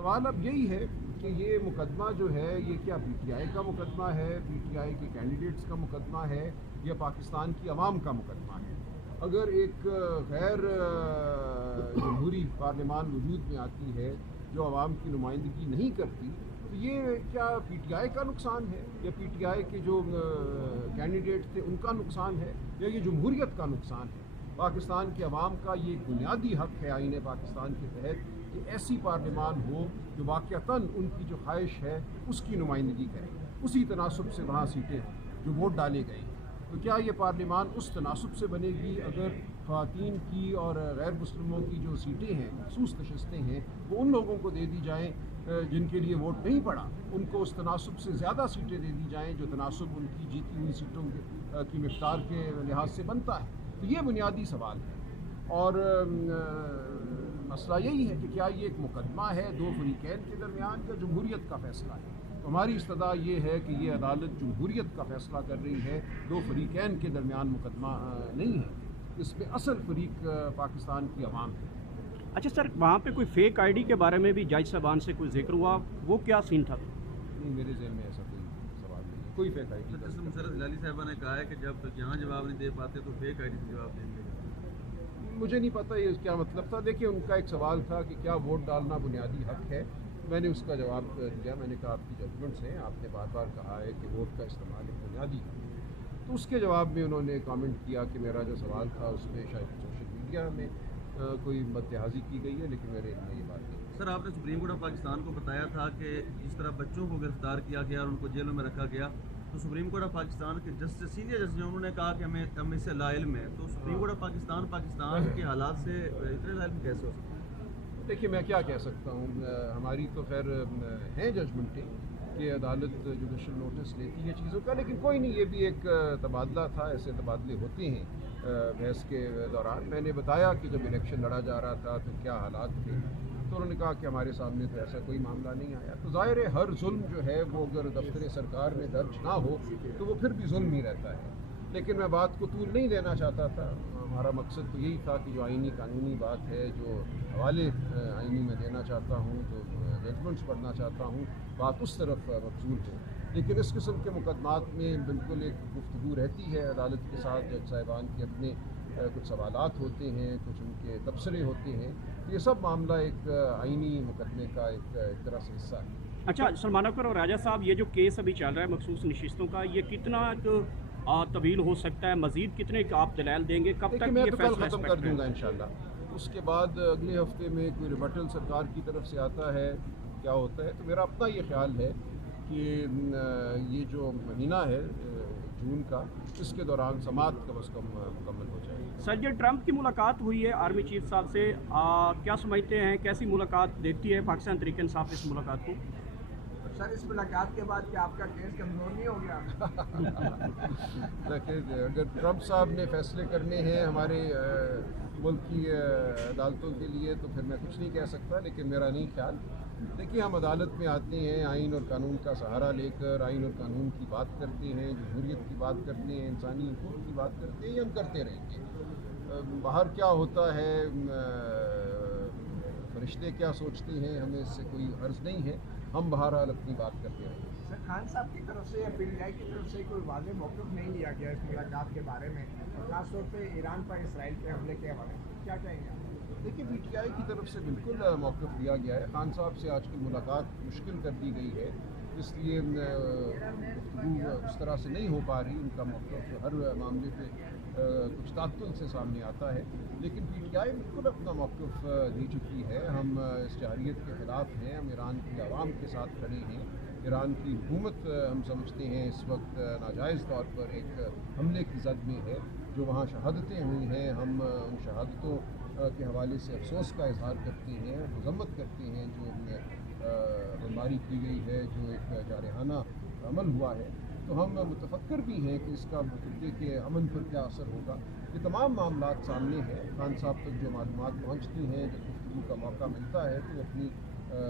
سوال اب یہی ہے کہ یہ مقدمہ جو ہے یہ کیا پی ٹی آئی کا مقدمہ ہے، پی ٹی آئی کے کینڈیڈیٹس کا مقدمہ ہے، یا پاکستان کی عوام کا مقدمہ ہے؟ اگر ایک غیر جمہوری پارلیمان وجود میں آتی ہے جو عوام کی نمائندگی نہیں کرتی، تو یہ کیا پی ٹی آئی کا نقصان ہے، یا پی ٹی آئی کے جو کینڈیڈیٹ تھے ان کا نقصان ہے، یا یہ جمہوریت کا نقصان ہے؟ پاکستان کی عوام کا یہ بنیادی حق ہے آئین پاکستان کے تحت کہ ایسی پارلیمان ہو جو واقعتاً ان کی جو خواہش ہے اس کی نمائندگی کرے، اسی تناسب سے وہاں سیٹیں جو ووٹ ڈالے گئے ہیں۔ تو کیا یہ پارلیمان اس تناسب سے بنے گی اگر خواتین کی اور غیر مسلموں کی جو سیٹیں ہیں، مخصوص نشستیں ہیں، وہ ان لوگوں کو دے دی جائیں جن کے لیے ووٹ نہیں پڑا، ان کو اس تناسب سے زیادہ سیٹیں دے دی جائیں جو تناسب ان کی جیتی ہوئی سیٹوں کی مقدار کے لحاظ سے بنتا ہے؟ تو یہ بنیادی سوال ہے، اور مسئلہ یہی ہے کہ کیا یہ ایک مقدمہ ہے دو فریقین کے درمیان یا جمہوریت کا فیصلہ ہے؟ تو ہماری استدعا یہ ہے کہ یہ عدالت جمہوریت کا فیصلہ کر رہی ہے، دو فریقین کے درمیان مقدمہ نہیں ہے، اس میں اصل فریق پاکستان کی عوام ہے۔ اچھا سر، وہاں پہ کوئی فیک آئی ڈی کے بارے میں بھی جج صاحبان سے کوئی ذکر ہوا، وہ کیا سین تھا؟ نہیں، میرے ذہن میں ایسا کوئی سوال نہیں ہے، کوئی فیک آئی ڈی۔ جیسے مسرت ہلالی صاحبہ نے کہا ہے کہ جب یہاں جواب نہیں دے پاتے تو فیک آئی ڈی سے جواب دیں گے۔ مجھے نہیں پتہ یہ کیا مطلب تھا۔ دیکھیں، ان کا ایک سوال تھا کہ کیا ووٹ ڈالنا بنیادی حق ہے، میں نے اس کا جواب دیا، میں نے کہا آپ کی ججمنٹس ہیں، آپ نے بار بار کہا ہے کہ ووٹ کا استعمال ایک بنیادی حق ہے۔ تو اس کے جواب میں انہوں نے کامنٹ کیا کہ میرا جو سوال تھا اس میں شاید سوشل میڈیا میں کوئی بدتہازی کی گئی ہے، لیکن میرے علم میں یہ بات نہیں۔ سر، آپ نے سپریم کورٹ آف پاکستان کو بتایا تھا کہ جس طرح بچوں کو گرفتار کیا گیا اور ان کو جیلوں میں رکھا گیا، تو سپریم کورٹ آف پاکستان کے جسٹس، سینئر جسٹس، انہوں نے کہا کہ ہم اس سے لا علم ہے، تو سپریم کورٹ آف پاکستان کے حالات سے اتنے لا علم کیسے ہو سکتے ہیں؟ دیکھیے، میں کیا کہہ سکتا ہوں، ہماری تو خیر ہیں ججمنٹیں کہ عدالت جوڈیشل نوٹس لیتی ہے چیزوں کا، لیکن کوئی نہیں، یہ بھی ایک تبادلہ تھا، ایسے تبادلے ہوتے ہیں بحث کے دوران۔ میں نے بتایا کہ جب الیکشن لڑا جا رہا تھا تو کیا حالات تھے، تو انہوں نے کہا کہ ہمارے سامنے تو ایسا کوئی معاملہ نہیں آیا۔ تو ظاہر ہے ہر ظلم جو ہے وہ اگر دفتر سرکار میں درج نہ ہو تو وہ پھر بھی ظلم ہی رہتا ہے، لیکن میں بات کو طول نہیں دینا چاہتا تھا۔ ہمارا مقصد تو یہی تھا کہ جو آئینی قانونی بات ہے، جو حوالے آئینی میں دینا چاہتا ہوں، جو ججمنٹس پڑھنا چاہتا ہوں، بات اس طرف مبذول ہو۔ لیکن اس قسم کے مقدمات میں بالکل ایک گفتگو رہتی ہے عدالت کے ساتھ، جج صاحبان کے اپنے کچھ سوالات ہوتے ہیں، کچھ ان کے تبصرے ہوتے ہیں، یہ سب معاملہ ایک آئینی مقدمے کا ایک طرح سے حصہ ہے۔ اچھا سلمان اکبر اور راجہ صاحب، یہ جو کیس ابھی چل رہا ہے مخصوص نشستوں کا، یہ کتنا طویل ہو سکتا ہے؟ مزید کتنے آپ دلائل دیں گے؟ کب تک میں یہ تو کل فیصلہ ختم کر دوں گا انشاءاللہ۔ اس کے بعد اگلے ہفتے میں کوئی ریبٹل سرکار کی طرف سے آتا ہے، کیا ہوتا ہے، تو میرا اپنا یہ خیال ہے کہ یہ جو مہینہ ہے جون کا، اس کے دوران سماعت کم از کم مکمل ہو جائے گی۔ سر، یہ ٹرمپ کی ملاقات ہوئی ہے آرمی چیف صاحب سے، کیا سمجھتے ہیں کیسی ملاقات دیکھتی ہے پاکستان تحریک انصاف اس ملاقات کو؟ سر، اس ملاقات کے بعد کیا آپ کا کیس کمزور نہیں ہو گیا؟ دیکھیں، اگر ٹرمپ صاحب نے فیصلے کرنے ہیں ہمارے ملک کی عدالتوں کے لیے تو پھر میں کچھ نہیں کہہ سکتا، لیکن میرا نہیں خیال۔ دیکھیے، ہم عدالت میں آتے ہیں آئین اور قانون کا سہارا لے کر، آئین اور قانون کی بات کرتے ہیں، جمہوریت کی بات کرتے ہیں، انسانی حقوق کی بات کرتے ہیں، یہ ہم کرتے رہیں گے۔ باہر کیا ہوتا ہے، فرشتے کیا سوچتے ہیں، ہمیں اس سے کوئی غرض نہیں ہے، ہم بہرحال اپنی بات کرتے رہیں گے۔ سر، خان صاحب کی طرف سے یا پی ٹی آئی کی طرف سے کوئی واضح موقف نہیں لیا گیا اس ملاقات کے بارے میں، اور خاص طور پہ ایران پر اسرائیل کے حملے کے حوالے سے کیا کہیں گے آپ؟ دیکھیے، پی ٹی آئی کی طرف سے بالکل موقف لیا گیا ہے۔ خان صاحب سے آج کی ملاقات مشکل کر دی گئی ہے، اس لیے گفتگو اس طرح سے نہیں ہو پا رہی، ان کا موقف ہر معاملے پہ کچھ تعطل سے سامنے آتا ہے، لیکن پی ٹی آئی بالکل اپنا موقف دے چکی ہے۔ ہم اس جارحیت کے خلاف ہیں، ہم ایران کی عوام کے ساتھ کھڑے ہیں۔ ایران کی حکومت ہم سمجھتے ہیں اس وقت ناجائز طور پر ایک حملے کی زد میں ہے، جو وہاں شہادتیں ہوئی ہیں، ہم ان شہادتوں کے حوالے سے افسوس کا اظہار کرتے ہیں، مذمت کرتے ہیں جو بمباری کی گئی ہے، جو ایک جارحانہ عمل ہوا ہے۔ تو ہم متفکر بھی ہیں کہ اس کا ملک کے امن پر کیا اثر ہوگا۔ یہ تمام معاملات سامنے ہیں، خان صاحب تک جو معلومات پہنچتی ہیں، جب گفتگو کا موقع ملتا ہے تو اپنی